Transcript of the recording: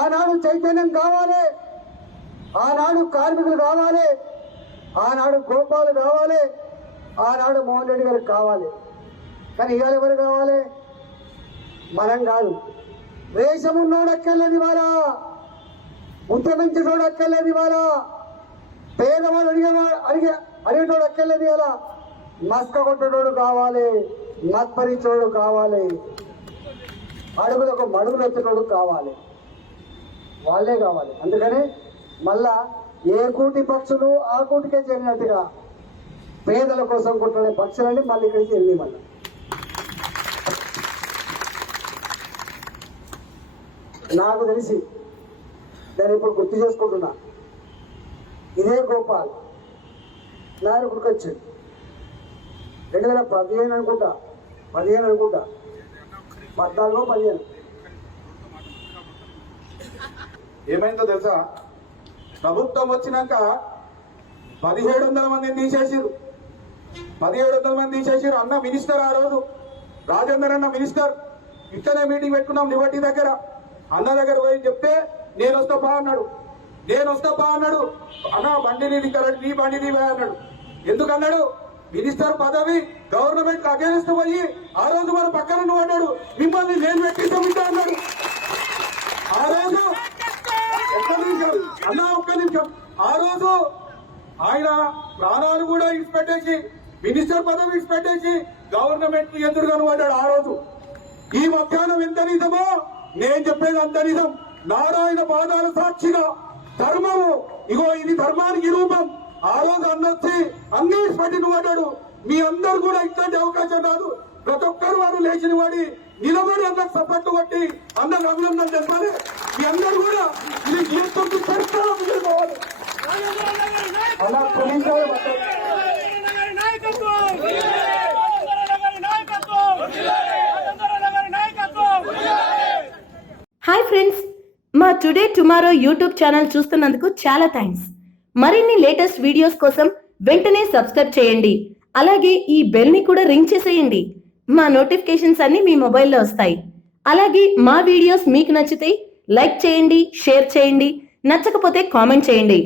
ఆనాడు చైతన్యం కావాలి, ఆనాడు కార్మికులు కావాలి, ఆనాడు గోపాలు కావాలి, ఆనాడు మోహన్ రెడ్డి గారికి కావాలి. కానీ ఇవాళ ఎవరు కావాలి? మనం కాదు. రేషం ఉన్నోడు అక్కర్లేదు ఇవాళ, ఉద్యమించేటోడు అక్కర్లేదు ఇవాళ, పేదవాడు అడిగేటోడు అక్కర్లేదు ఇవాళ. మస్క కొట్టేటోడు కావాలి, మత్పరిచేటోడు కావాలి, అడుగులకు మడుగులు ఎత్తేటోడు కావాలి, వాళ్ళే కావాలి. అందుకని మళ్ళా ఏ కూటి పక్షులు ఆ కూటికే చేరినట్టుగా పేదల కోసం కొట్టే పక్షులని మళ్ళీ ఇక్కడికి వెళ్ళి మళ్ళీ నాకు తెలిసి నేను ఇప్పుడు గుర్తు చేసుకుంటున్నా. ఇదే గోపాల్ నాయకుడికి వచ్చాడు 2015 అనుకుంటా, 14 15. ఏమైందో తెలుసా? ప్రభుత్వం వచ్చినాక 1700 మందిని తీసేసారు. 1700 మంది తీసేసారు. అన్న మినిస్టర్ ఆ రోజు రాజేందర్ అన్న మినిస్టర్ ఇట్లనే మీటింగ్ పెట్టుకున్నాం లిబర్టీ దగ్గర. అన్న దగ్గర పోయి చెప్తే నేను వస్తా బా అన్నాడు. అన్న బండిని నీ బండిని అన్నాడు. ఎందుకన్నాడు? మినిస్టర్ పదవి గవర్నమెంట్ అగేన్స్ట్ పోయి ఆ రోజు మన పక్కన పడ్డాడు, మిమ్మల్ని నేను పెట్టించా అన్నాడు. ఆ రోజు ఒక్క నిమిషం ఆ రోజు ఆయన ప్రాణాలు కూడా ఇడిచిపెట్టేసి మినిస్టర్ పదవి ఇడిచిపెట్టేసి గవర్నమెంట్ కి ఎదురుగాను పడ్డాడు ఆ రోజు. ఈ మధ్యాహ్నం ఎంత నిజమో నేను చెప్పేది అంత నిజం. నారాయణ పాదాల సాక్షిగా ధర్మము, ఇగో ఇది ధర్మానికి రూపం. ఆ రోజు అన్నొచ్చి అన్ని ఇడిచిపెట్టిన పడ్డాడు. మీ అందరు కూడా ఇట్లాంటి అవకాశం రాదు. ప్రతి ఒక్కరు వారు లేచిన వాడి నిలబడి అందరికి సపోర్ట్ కొట్టి అందరికి అభినందన చెప్పాలి. మీ అందరూ కూడా ఇది జీవితంతో చరిత్రవాలి. అలా కొన్నిసార్లు హాయ్ ఫ్రెండ్స్, మా టుడే టుమారో యూట్యూబ్ ఛానల్ చూస్తున్నందుకు చాలా థ్యాంక్స్. మరిన్ని లేటెస్ట్ వీడియోస్ కోసం వెంటనే సబ్స్క్రైబ్ చేయండి. అలాగే ఈ బెల్ ని కూడా రింగ్ చేసేయండి. మా నోటిఫికేషన్స్ అన్ని మీ మొబైల్లో వస్తాయి. అలాగే మా వీడియోస్ మీకు నచ్చితే లైక్ చేయండి, షేర్ చేయండి, నచ్చకపోతే కామెంట్ చేయండి.